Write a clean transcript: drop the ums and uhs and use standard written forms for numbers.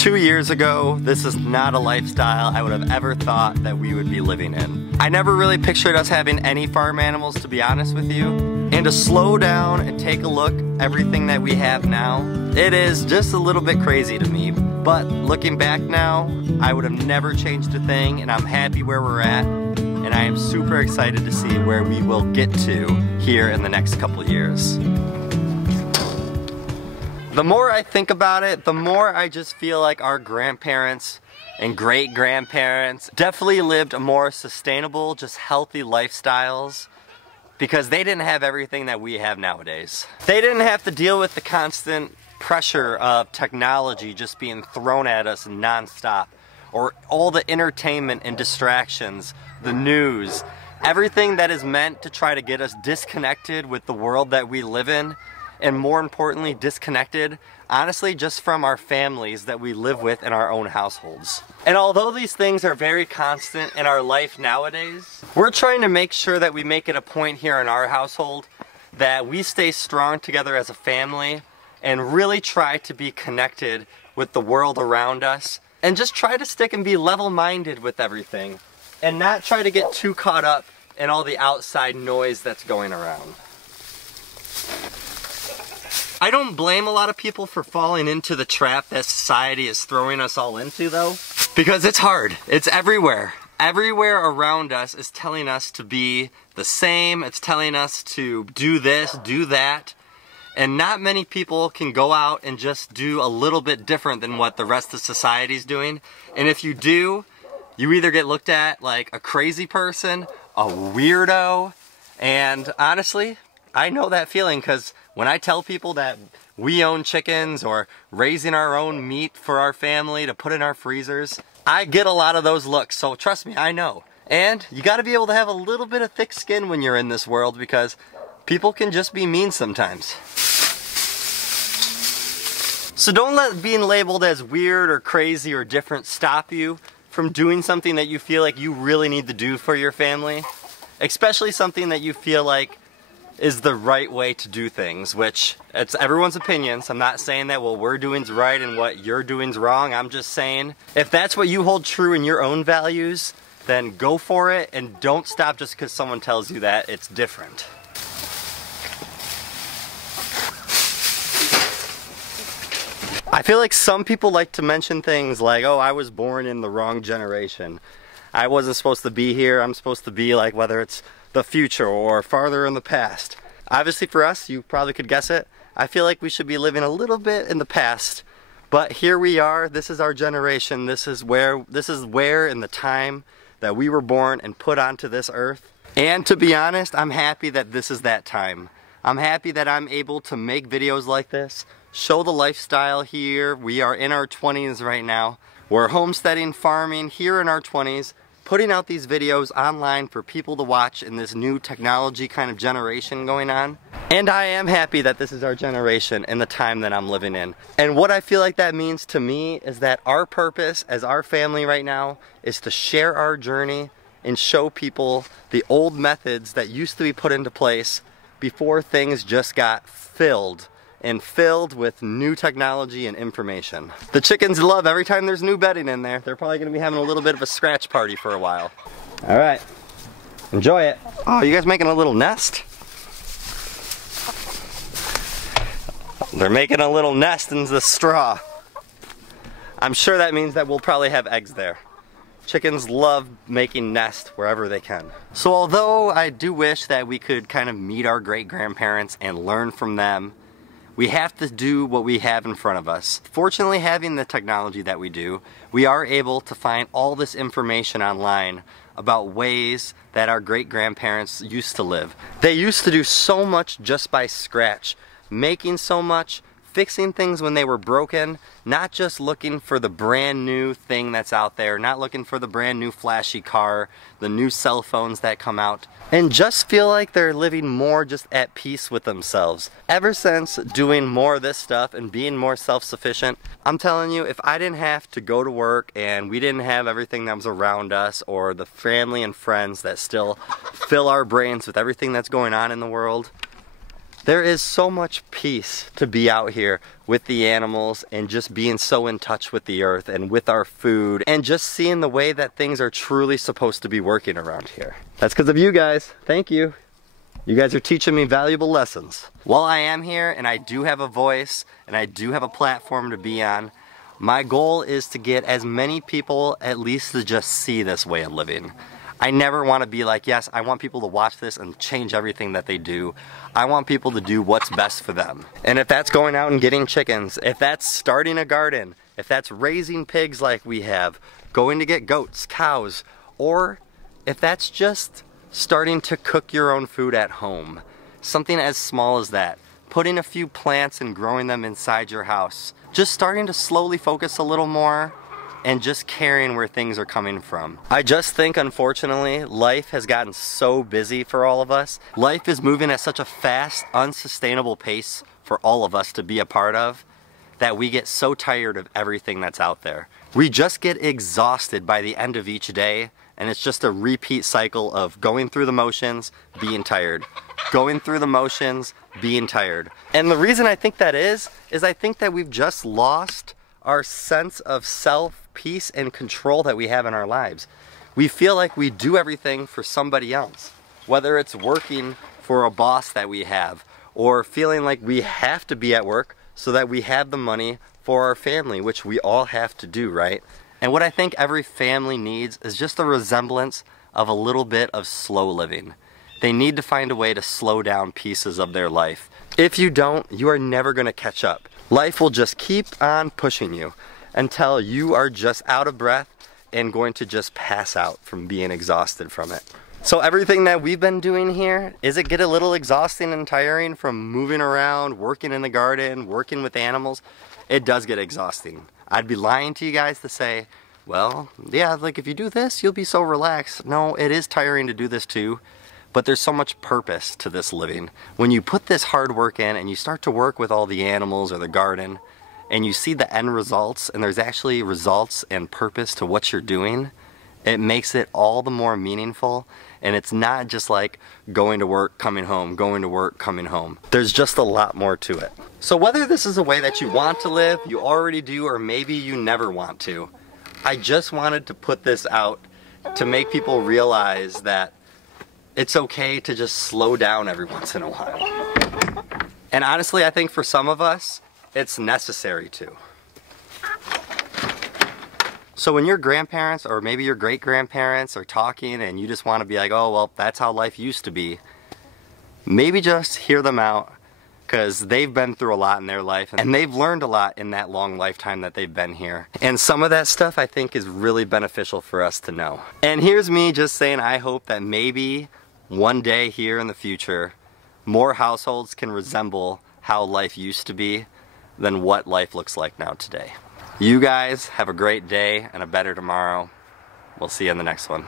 2 years ago, this is not a lifestyle I would have ever thought that we would be living in. I never really pictured us having any farm animals, to be honest with you. And to slow down and take a look at everything that we have now, it is just a little bit crazy to me. But looking back now, I would have never changed a thing, and I'm happy where we're at. And I am super excited to see where we will get to here in the next couple years. The more I think about it, the more I just feel like our grandparents and great-grandparents definitely lived a more sustainable, just healthy lifestyles, because they didn't have everything that we have nowadays. They didn't have to deal with the constant pressure of technology just being thrown at us non-stop, or all the entertainment and distractions, the news, everything that is meant to try to get us disconnected with the world that we live in, and more importantly, disconnected, honestly, just from our families that we live with in our own households. And although these things are very constant in our life nowadays, we're trying to make sure that we make it a point here in our household that we stay strong together as a family and really try to be connected with the world around us, and just try to stick and be level-minded with everything and not try to get too caught up in all the outside noise that's going around. I don't blame a lot of people for falling into the trap that society is throwing us all into, though, because it's hard. It's everywhere. Everywhere around us is telling us to be the same. It's telling us to do this, do that. And not many people can go out and just do a little bit different than what the rest of society is doing. And if you do, you either get looked at like a crazy person, a weirdo, and honestly, I know that feeling, because when I tell people that we own chickens or raising our own meat for our family to put in our freezers, I get a lot of those looks, so trust me, I know. And you gotta be able to have a little bit of thick skin when you're in this world, because people can just be mean sometimes. So don't let being labeled as weird or crazy or different stop you from doing something that you feel like you really need to do for your family, especially something that you feel like is the right way to do things, which it's everyone's opinions. I'm not saying that what we're doing's right and what you're doing's wrong. I'm just saying if that's what you hold true in your own values, then go for it, and don't stop just because someone tells you that it's different. I feel like some people like to mention things like, oh, I was born in the wrong generation. I wasn't supposed to be here. I'm supposed to be like, whether it's the future or farther in the past. Obviously for us, you probably could guess it, I feel like we should be living a little bit in the past, but here we are. This is our generation. This is where in the time that we were born and put onto this earth. And to be honest, I'm happy that this is that time. I'm happy that I'm able to make videos like this, show the lifestyle here. We are in our 20s right now. We're homesteading, farming here in our 20s, putting out these videos online for people to watch in this new technology kind of generation going on. And I am happy that this is our generation and the time that I'm living in. And what I feel like that means to me is that our purpose as our family right now is to share our journey and show people the old methods that used to be put into place before things just got filled with new technology and information. The chickens love every time there's new bedding in there. They're probably gonna be having a little bit of a scratch party for a while. All right, enjoy it. Oh, you guys making a little nest? They're making a little nest in the straw. I'm sure that means that we'll probably have eggs there. Chickens love making nests wherever they can. So although I do wish that we could kind of meet our great-grandparents and learn from them, we have to do what we have in front of us. Fortunately, having the technology that we do, we are able to find all this information online about ways that our great-grandparents used to live. They used to do so much just by scratch, making so much, fixing things when they were broken, not just looking for the brand new thing that's out there, not looking for the brand new flashy car, the new cell phones that come out, and just feel like they're living more just at peace with themselves. Ever since doing more of this stuff and being more self-sufficient, I'm telling you, if I didn't have to go to work and we didn't have everything that was around us, or the family and friends that still fill our brains with everything that's going on in the world, There is so much peace to be out here with the animals and just being so in touch with the earth and with our food and just seeing the way that things are truly supposed to be working around here. That's because of you guys. Thank you. You guys are teaching me valuable lessons. While I am here and I do have a voice and I do have a platform to be on, my goal is to get as many people at least to just see this way of living. I never want to be like, yes, I want people to watch this and change everything that they do. I want people to do what's best for them. And if that's going out and getting chickens, if that's starting a garden, if that's raising pigs like we have, going to get goats, cows, or if that's just starting to cook your own food at home, something as small as that, putting a few plants and growing them inside your house, just starting to slowly focus a little more and just caring where things are coming from. I just think, unfortunately, life has gotten so busy for all of us. Life is moving at such a fast, unsustainable pace for all of us to be a part of that we get so tired of everything that's out there. We just get exhausted by the end of each day, and it's just a repeat cycle of going through the motions, being tired. Going through the motions, being tired. And the reason I think that is I think that we've just lost our sense of self, peace, and control that we have in our lives. We feel like we do everything for somebody else, whether it's working for a boss that we have, or feeling like we have to be at work so that we have the money for our family, which we all have to do, right? And what I think every family needs is just a resemblance of a little bit of slow living. They need to find a way to slow down pieces of their life. If you don't, you are never going to catch up. Life will just keep on pushing you until you are just out of breath and going to just pass out from being exhausted from it. So everything that we've been doing here, is it get a little exhausting and tiring from moving around, working in the garden, working with animals? It does get exhausting. I'd be lying to you guys to say, well, yeah, like if you do this, you'll be so relaxed. No, it is tiring to do this too. But there's so much purpose to this living. When you put this hard work in and you start to work with all the animals or the garden and you see the end results and there's actually results and purpose to what you're doing, it makes it all the more meaningful, and it's not just like going to work, coming home, going to work, coming home. There's just a lot more to it. So whether this is a way that you want to live, you already do, or maybe you never want to, I just wanted to put this out to make people realize that it's okay to just slow down every once in a while. And honestly, I think for some of us, it's necessary to. So when your grandparents or maybe your great-grandparents are talking and you just want to be like, oh, well, that's how life used to be, maybe just hear them out, because they've been through a lot in their life and they've learned a lot in that long lifetime that they've been here. And some of that stuff I think is really beneficial for us to know. And here's me just saying I hope that maybe one day here in the future, more households can resemble how life used to be than what life looks like now today. You guys have a great day and a better tomorrow. We'll see you in the next one.